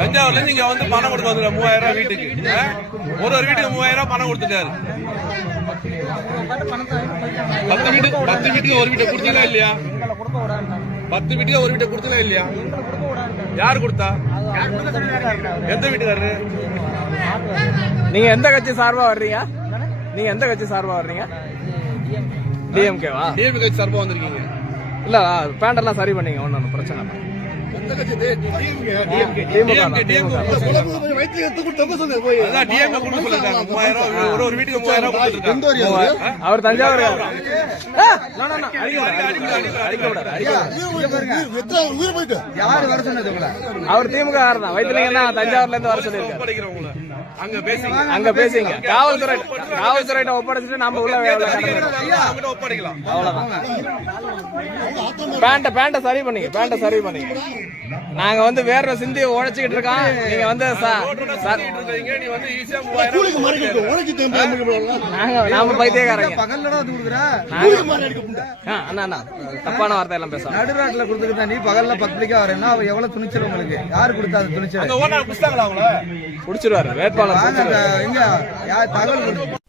தஞ்சாவூர்ல நீங்க வந்து பணம் கொடுத்து வந்துடுற 3000 வீட்டுக்கு ஒரு வீட்டுக்கு 3000 பணம் கொடுத்துட்டாரு. 10 வீட்டுக்கு ஒரு வீட்டை கொடுத்தீங்களா இல்லையா? 10 வீட்டுக்கு ஒரு வீட்டை கொடுத்தீங்களா இல்லையா? யாரு கொடுத்தா? எந்த வீட்டுக்காரரு? நீங்க எந்த கட்சி சார்பா வர்றீங்க? நீங்க எந்த கட்சி சார்பா வர்றீங்க? டிஎம்கேவா? டிஎம்கே கட்சி சார்பா வந்திருக்கீங்க. இல்ல பேண்ட் எல்லாம் சரி பண்ணீங்க, ஒன்னும் பிரச்சனை இல்லை. அவர் தஞ்சாவூர் அவர் திமுக தான். வைத்திலிங்க தஞ்சாவூர்ல இருந்து வர சொல்லியிருக்காரு. அங்க பேசிங்க. காவல்துறையிட்ட ஒப்படைச்சிட்டு நாம உள்ள ஒப்படைக்கலாம். அவ்வளவுதான். பேண்ட சரி பண்ணீங்க. நாங்க வந்து வேற சிந்தி உழைச்சிக்கிட்டு இருக்கோம். நீங்க வந்து நாம பைத்தியக்காரங்க. தப்பான வார்த்தை எல்லாம் பேச நடுநாட்டுல கொடுத்துக்கிட்டா நீ பகல்ல பப்ளிக்கா வரேன்னா எவ்வளவு துணிச்சல் உங்களுக்கு? யாரு கொடுத்தா அந்த துணிச்சல்? குடிச்சிருவாரு வேட்பாளர். எங்க தகவல்